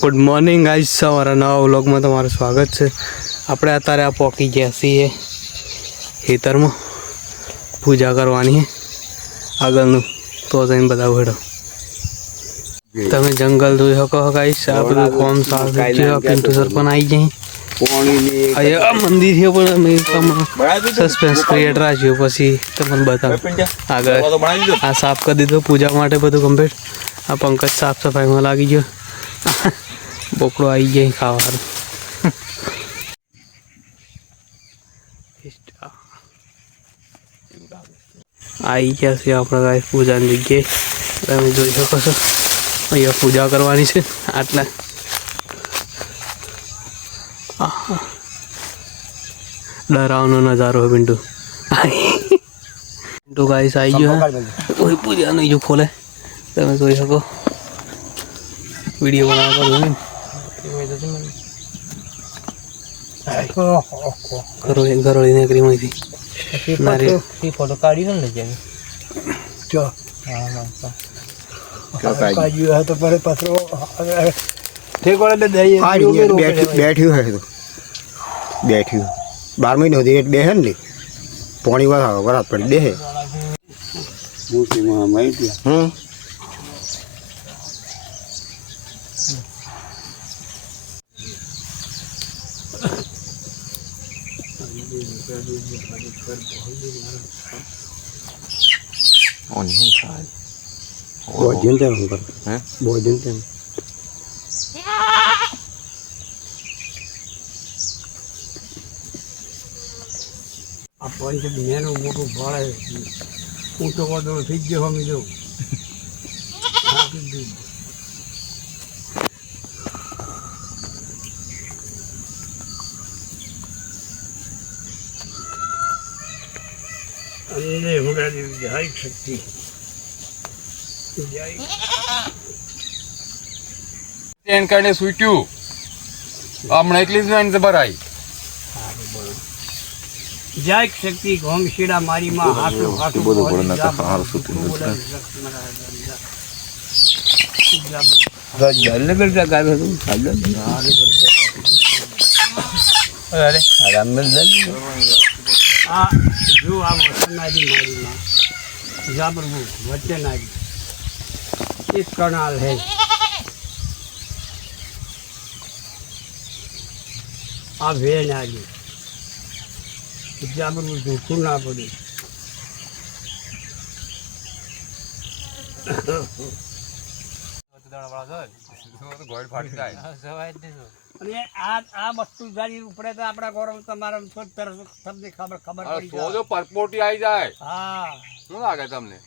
Good morning guys, સવારે નવા વ્લોગમાં તમારું સ્વાગત છે. આપણે અત્યારે આ પહોંચી ગયા છીએ ખેતરમાં પૂજા કરવાની આગળનું તો જઈને બધા ભેડો તમે જંગલ જોઈ શકો ગાઈસ. આ બધું કોમ સાફ પિન્ટુ સર પણ આવી જાય આ મંદિર છે પણ અમે સસ્પેન્સ ક્રિએટ રાખ્યો પછી તમને બતાવો આગળ. આ સાફ કરી દીધો પૂજા માટે બધું કમ્પ્લીટ. આ પંકજ સાફ સફાઈમાં લાગી ગયો. બોકડો આવી જાય ખાવાનું. આવી ગયા છે આપણે ગાય પૂજાની જગ્યાએ. તમે જોઈ શકો છો અહીંયા પૂજા કરવાની છે. આટલા ડરાવનો નજારો હોય પિન્ટુ. પિન્ટુ ગાઈસ આવી ગયો. કોઈ પૂજા નહીં જો ખોલે તમે જોઈ શકો. વિડીયો બનાવવા ને ઘરોળી નીકળી માંથી ફોટો કાઢી ને બેઠ્યું 12 મહિને સુધી બેસે ને પોણી વરાત પડી બેસે. ભોજન ભોજન આ પંચ મેનું મોટું ફળે ઊંચો બધો થઈ ગયો હમી જો અને હુડાની જય શક્તિ જય એન કારણે સૂટ્યું હમણાં એકલી જ વાઈન ભરાઈ. જય શક્તિ ઘોંગ શીડા મારી માં હાથું હાથું બધું આ જો આ વચનારી મારી માં જાબરબુ વચનારી એક કણાલ હે. આ વેન આવી જાબરબુ ધોખું ના પડે. અને આ વસ્તુ જારી ઉપડે તો આપણા ગૌરવ તમારા તમને ખબર પડી જાય. પરપોટી આવી જાય. હા શું લાગે તમને?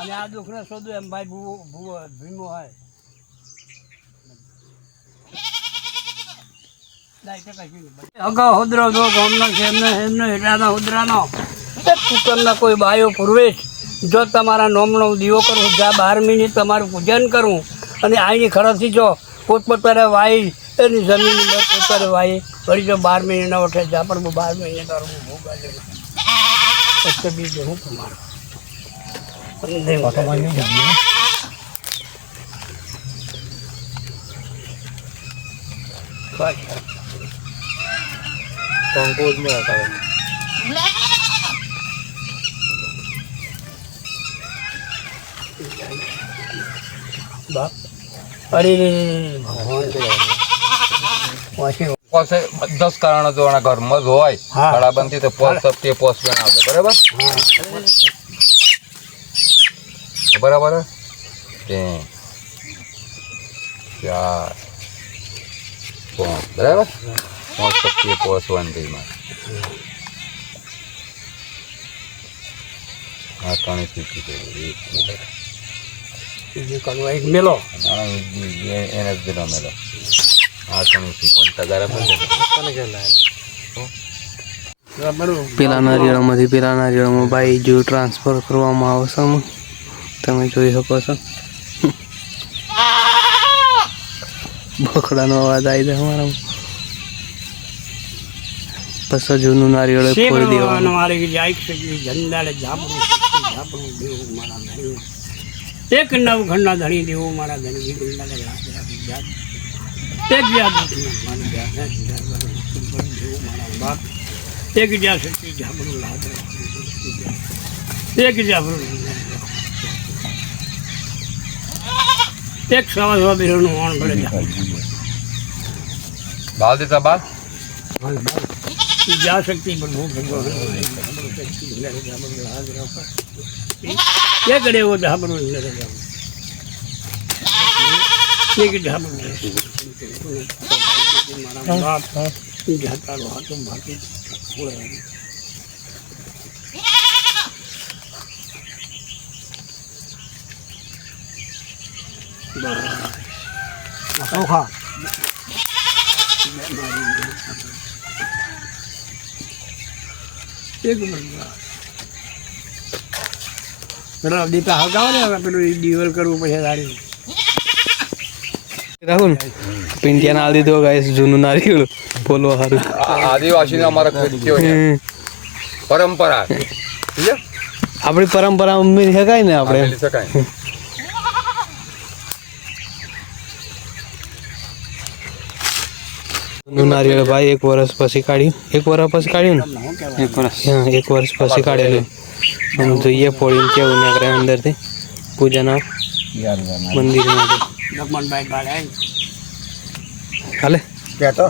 અને આ દુઃખને શોધું એમ ભાઈ ભીમો હોય અગાઉ હોદરો જો ગામનો છે એમનો હેઠાના હોદરાનો કુકરના કોઈ બાયો પૂર્વેશ જો તમારા નોમનો દીવો કરું જ્યાં 12 મિનિટ તમારું પૂજન કરું અને આની ખરસી જો પોતપોતાને વાઈ એની જમીન પોતાને વાઈ વળી જો 12 મિનિટ ના ઉઠે જ્યાં પણ 12 મિનિટ કરું ભોગા લેવું પછી બીજું હું તમારું અરે બધા કારણો જો ઘરમાં જ હોય કળાબંધી તો પોસ તે પોસ બનાવજો. બરાબર બરાબર. 4 5 બરાબર. પોસ તે પોસ વાંધીમાં આ કાણી પીકી મેલો એને જ દિનો મેલો આ કાણી પીકી તગારા પેલા નારિયેળમાંથી પેલા નારિયેળમાં ભાઈ જો ટ્રાન્સફર કરવામાં આવશે તમે જોઈ શકો છો. બકડાનો અવાજ આવી જાય અમારા. બસ જૂનું નારિયેળ ફોડી દેવાનું. મારે જાય ઝંડાલે ઝાપડું દેવું મારા ધણી એક નવ ઘરના ધણી દેવું મારા ધણી એક જાગૃતિ એક જાગૃતિ જાગૃત એક જાગૃત એક સવા બિરનું ઓણ ભરે બાલ દેતા બાલ जा सकती क्या करे वो ढाबर जाता रहा तुम भागे खा એક મિનિટ દીપા હગાવો ને હવે પેલું ડિવલ કરવું પછી તારી રાહુલ પિંટિયાને આલી દીધો ગાઈસ જૂનું નારિયેળ બોલવા સારું આદિવાસીને અમારા કૃત્યો છે પરંપરા ઠીક છે આપણી પરંપરા ઉમેરી શકાય ને આપણે મેળવી શકાય જૂનું નારિયેળ ભાઈ 1 વર્ષ પછી કાઢ્યું 1 વર્ષ પછી કાઢ્યું ને 1 વર્ષ હા 1 વર્ષ પછી કાઢેલું આમ જોઈએ પોળીને કેવું નીકળે અંદરથી પૂજાના મંદિરમાં લક્ષ્મણભાઈ બાળે કહેતો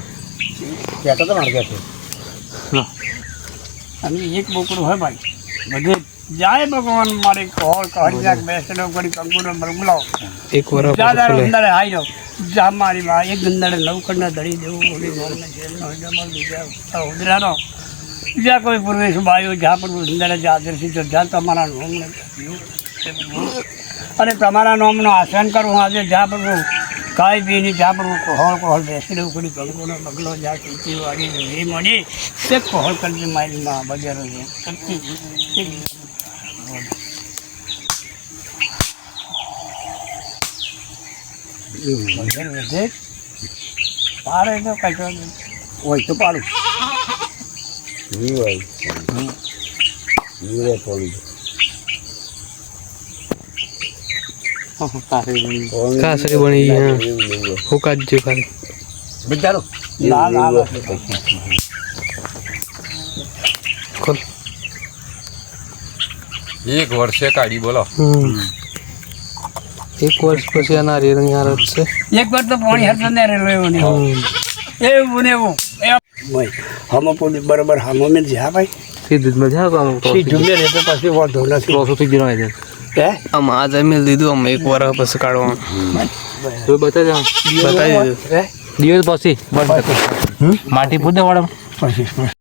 હાલે તો મારે કહે અને એક બોકડું હોય ભાઈ બધે જાય ભગવાન મારે હોળ કહી નાખ બેસડો કરી કંકુનો બરગલાવ 1 વર્ષ જાદાર પછી અંદરે હાઈ જાવ જા મારી બા એક ગંદાડે લવકડના ધડી દેવું ઓલી ગોળને જેલનો ડબલ બીજા ઉદરાનો બીજા કોઈ પૂર્વેશ બાયો જ્યાં પણ અંદરે જાદરથી જો જ્યાં તમારા નોમને અને તમારા નોમનો આસન કરું આજે જ્યાં પણ ખાઈ પીને જ્યાં પણ કોહળ બેસી ઉકડી કંકુનો બગલો જ્યાં ચૂંટી વાળી એ મળી તે કોહળ કરજે મારીમાં બજારો પાડે તો કઈ હોય તો પાડું કાસરી બની ગઈ હા હું કાઢજો ખાલી બિચારો ના ના ના ખોલ 1 વર્ષે કાઢી બોલો 1 વર્ષ પછી આ નારિયેળ યાર જ છે એક વાર તો પાણી હરતો ને રેલવે એવું એવું ને એવું ભાઈ હમ પોલી બરાબર હમ મેં જા ભાઈ સીધું જ મજા આવે સીધું મેં રહેતો પછી વાંધો નથી ક્રોસ થઈ ગયો છે હે આમ આ જમીન લીધું આમ 1 વર્ષ પછી કાઢવાનું તો બતાવી દીધું દિવસ પછી માટી પૂછે વાળા પછી